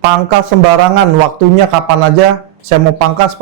pangkas sembarangan, waktunya kapan aja saya mau pangkas.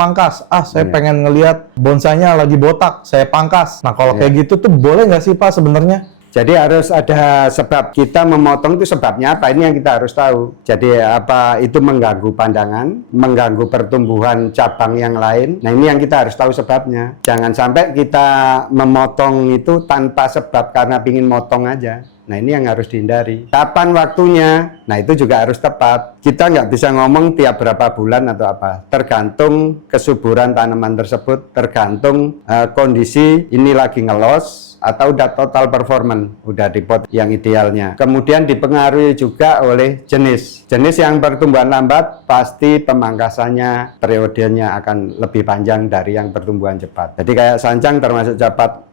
Saya pengen ngelihat bonsainya lagi botak, saya pangkas. Nah, kalau kayak gitu tuh boleh nggak sih Pak sebenarnya? Jadi harus ada sebab kita memotong itu sebabnya apa, ini yang kita harus tahu. Jadi apa itu mengganggu pandangan, mengganggu pertumbuhan cabang yang lain. Nah ini yang kita harus tahu sebabnya. Jangan sampai kita memotong itu tanpa sebab karena pingin motong aja. Nah ini yang harus dihindari. Kapan waktunya? Nah itu juga harus tepat. Kita nggak bisa ngomong tiap berapa bulan atau apa. Tergantung kesuburan tanaman tersebut, tergantung kondisi ini lagi ngelos atau udah total performance, udah di pot yang idealnya. Kemudian dipengaruhi juga oleh jenis. Jenis yang pertumbuhan lambat pasti pemangkasannya, periodenya akan lebih panjang dari yang pertumbuhan cepat. Jadi kayak sancang termasuk cepat.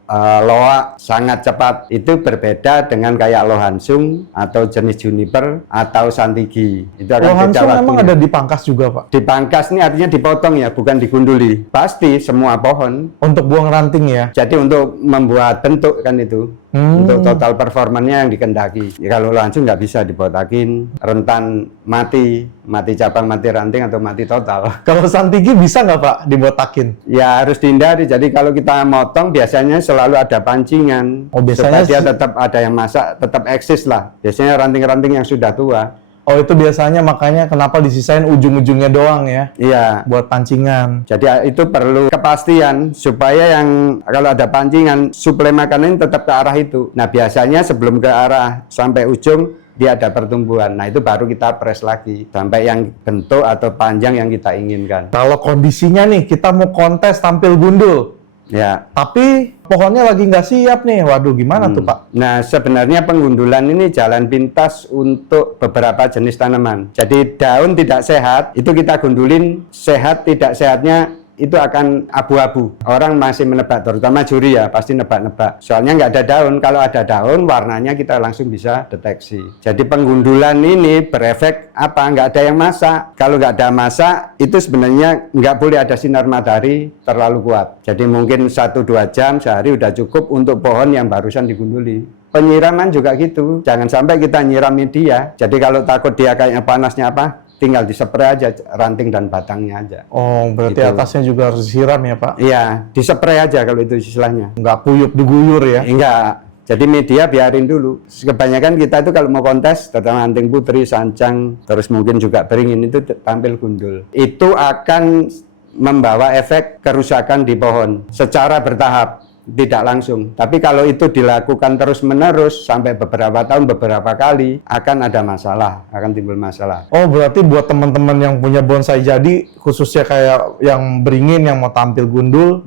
Loak sangat cepat, itu berbeda dengan kayak lohansung atau jenis juniper atau santigi. Itu akan lohansung memang ada dipangkas juga Pak? Dipangkas ini artinya dipotong ya, bukan digunduli. Pasti semua pohon. Untuk buang ranting ya? Jadi untuk membuat bentuk kan itu. Untuk total performanya yang dikendaki. Ya, kalau lohansung nggak bisa dibotakin, rentan mati cabang, mati ranting atau mati total. Kalau santigi bisa nggak Pak dibotakin? Ya harus dihindari. Jadi kalau kita motong biasanya selalu ada pancingan. Oh, biasanya supaya dia tetap ada yang masak, tetap eksis lah. Biasanya ranting-ranting yang sudah tua. Oh itu biasanya makanya kenapa disisain ujung-ujungnya doang ya? Iya. Buat pancingan. Jadi itu perlu kepastian supaya yang kalau ada pancingan suplai makanan tetap ke arah itu. Nah biasanya sebelum ke arah sampai ujung dia ada pertumbuhan. Nah itu baru kita press lagi sampai yang bentuk atau panjang yang kita inginkan. Kalau kondisinya nih kita mau kontes tampil gundul. Ya. Tapi pohonnya lagi nggak siap nih. Waduh, gimana tuh Pak? Nah, sebenarnya penggundulan ini jalan pintas untuk beberapa jenis tanaman. Jadi daun tidak sehat, itu kita gundulin, sehat tidak sehatnya itu akan abu-abu. Orang masih menebak, terutama juri ya, pasti nebak-nebak. Soalnya nggak ada daun. Kalau ada daun, warnanya kita langsung bisa deteksi. Jadi penggundulan ini berefek apa? Nggak ada yang masak. Kalau nggak ada masak, itu sebenarnya nggak boleh ada sinar matahari terlalu kuat. Jadi mungkin 1-2 jam sehari udah cukup untuk pohon yang barusan digunduli. Penyiraman juga gitu. Jangan sampai kita nyiram media. Jadi kalau takut dia kayaknya panasnya apa? Tinggal dispray aja ranting dan batangnya aja. Oh, berarti gitu. Atasnya juga harus disiram ya Pak? Iya, dispray aja kalau itu istilahnya. Nggak kuyup diguyur ya? Enggak. Jadi media biarin dulu. Kebanyakan kita itu kalau mau kontes, terutama anting putri, sancang, terus mungkin juga beringin itu tampil gundul. Itu akan membawa efek kerusakan di pohon secara bertahap. Tidak langsung, tapi kalau itu dilakukan terus-menerus sampai beberapa tahun, beberapa kali, akan ada masalah, akan timbul masalah. Oh, berarti buat teman-teman yang punya bonsai jadi, khususnya kayak yang beringin, yang mau tampil gundul,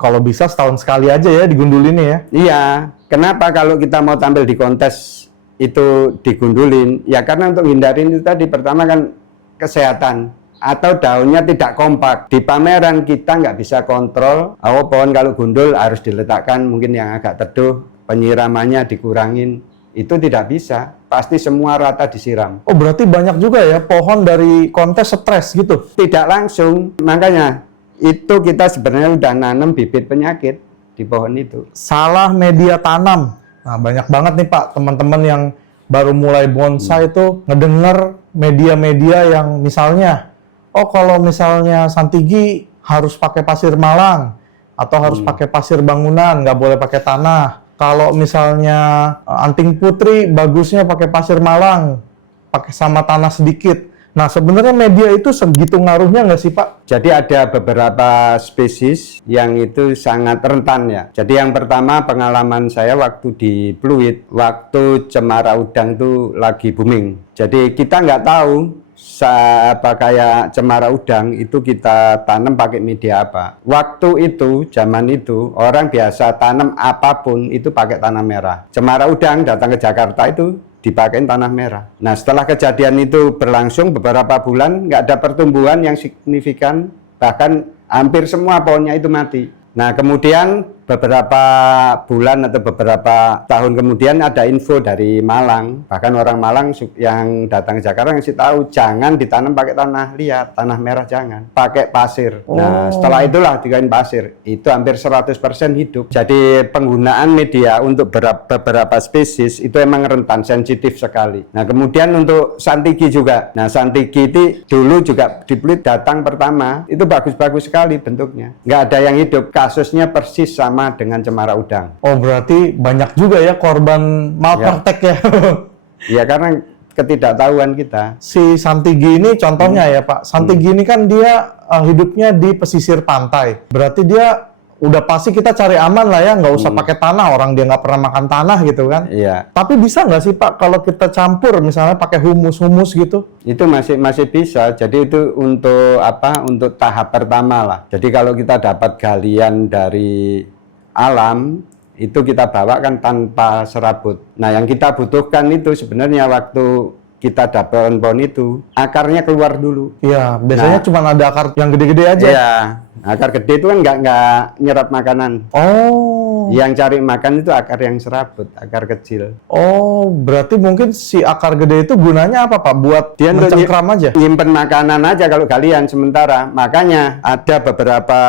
kalau bisa setahun sekali aja ya digundulinnya ya? Iya, kenapa kalau kita mau tampil di kontes itu digundulin? Ya karena untuk hindarin itu tadi, pertama kan kesehatan. Atau daunnya tidak kompak. Di pameran kita nggak bisa kontrol, pohon kalau gundul harus diletakkan mungkin yang agak teduh, penyiramannya dikurangin. Itu tidak bisa, pasti semua rata disiram. Oh berarti banyak juga ya pohon dari kontes stres gitu? Tidak langsung, makanya itu kita sebenarnya udah nanam bibit penyakit di pohon itu. Salah media tanam. Nah banyak banget nih Pak, teman-teman yang baru mulai bonsai itu ngedenger media-media yang misalnya oh kalau misalnya santigi harus pakai pasir malang atau harus pakai pasir bangunan, nggak boleh pakai tanah. Kalau misalnya anting putri bagusnya pakai pasir malang, pakai sama tanah sedikit. Nah sebenarnya media itu segitu ngaruhnya nggak sih Pak? Jadi ada beberapa spesies yang itu sangat rentan ya. Jadi yang pertama pengalaman saya waktu di Pluit, waktu cemara udang itu lagi booming. Jadi kita nggak tahu apa kayak cemara udang itu kita tanam pakai media apa. Waktu itu, zaman itu, orang biasa tanam apapun itu pakai tanah merah. Cemara udang datang ke Jakarta itu dipakai tanah merah. Nah setelah kejadian itu berlangsung beberapa bulan, nggak ada pertumbuhan yang signifikan, bahkan hampir semua pohonnya itu mati. Nah kemudian beberapa bulan atau beberapa tahun kemudian ada info dari Malang, bahkan orang Malang yang datang ke Jakarta ngasih tahu jangan ditanam pakai tanah liat, tanah merah jangan, pakai pasir. Nah, setelah itulah dikain pasir, itu hampir 100% hidup. Jadi penggunaan media untuk beberapa spesies itu emang rentan, sensitif sekali. Nah, kemudian untuk santigi juga. Nah, santigi itu dulu juga di Pluit datang pertama, itu bagus-bagus sekali bentuknya. Nggak ada yang hidup, kasusnya persis sama dengan cemara udang. Oh, berarti banyak juga ya korban malpraktek ya. Ya, karena ketidaktahuan kita. Si Santigi ini contohnya ya Pak. Santigi ini kan dia hidupnya di pesisir pantai. Berarti dia udah pasti kita cari aman lah ya, nggak usah pakai tanah, orang dia nggak pernah makan tanah gitu kan. Iya. Tapi bisa nggak sih Pak kalau kita campur misalnya pakai humus gitu? Itu masih bisa. Jadi itu untuk apa? Untuk tahap pertama lah. Jadi kalau kita dapat galian dari alam, itu kita bawakan tanpa serabut. Nah, yang kita butuhkan itu sebenarnya waktu kita dapat pohon itu, akarnya keluar dulu. Iya, biasanya cuma ada akar yang gede-gede aja. Iya, akar gede itu kan nggak nyerap makanan. Oh. Yang cari makan itu akar yang serabut, akar kecil. Oh, berarti mungkin si akar gede itu gunanya apa Pak? Buat Dia untuk mencengkram aja? nyimpen makanan aja kalau galian sementara. Makanya ada beberapa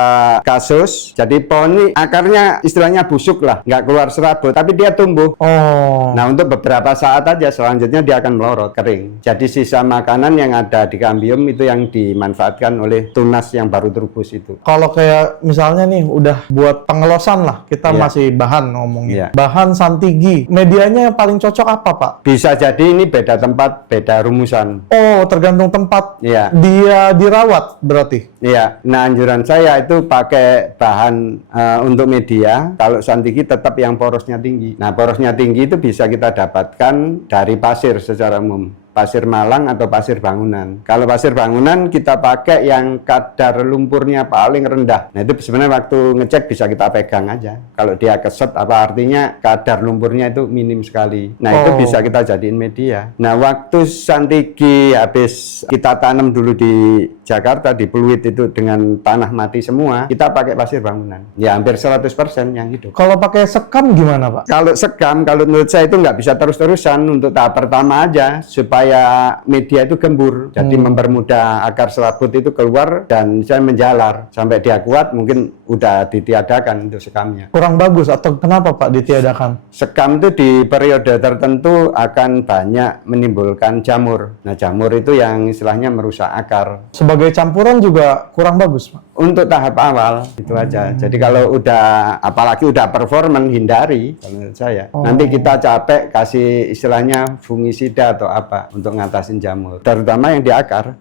kasus, jadi pohon ini akarnya istilahnya busuk lah, nggak keluar serabut, tapi dia tumbuh. Oh. Nah, untuk beberapa saat aja, selanjutnya dia akan melorot, kering. Jadi sisa makanan yang ada di kambium itu yang dimanfaatkan oleh tunas yang baru terubus itu. Kalau kayak misalnya nih udah buat pengelosan lah, kita Iya. masih bahan ngomongin. Iya. Bahan Santigi, medianya yang paling cocok apa Pak? Bisa jadi ini beda tempat, beda rumusan. Oh, tergantung tempat Iya. dia dirawat berarti. Iya, nah anjuran saya itu pakai bahan untuk media, kalau Santigi tetap yang porosnya tinggi. Nah, porosnya tinggi itu bisa kita dapatkan dari pasir secara umum. Pasir Malang atau pasir bangunan. Kalau pasir bangunan kita pakai yang kadar lumpurnya paling rendah. Nah, itu sebenarnya waktu ngecek bisa kita pegang aja. Kalau dia keset, apa artinya kadar lumpurnya itu minim sekali. Nah, itu bisa kita jadiin media. Nah, waktu Santigi habis kita tanam dulu di Jakarta, di Pluit itu dengan tanah mati semua, kita pakai pasir bangunan. Ya, hampir 100% yang hidup. Kalau pakai sekam gimana Pak? Kalau sekam, kalau menurut saya itu nggak bisa terus-terusan untuk tahap pertama aja, supaya media itu gembur, jadi mempermudah akar serabut itu keluar dan saya menjalar sampai dia kuat, mungkin udah ditiadakan untuk sekamnya. Kurang bagus atau kenapa Pak ditiadakan? Sekam itu di periode tertentu akan banyak menimbulkan jamur. Nah, jamur itu yang istilahnya merusak akar. Sebagai campuran juga kurang bagus Pak? Untuk tahap awal itu aja. Jadi kalau udah, apalagi udah performan, hindari kalau menurut saya. Nanti kita capek kasih istilahnya fungisida atau apa untuk ngatasin jamur, terutama yang di akar.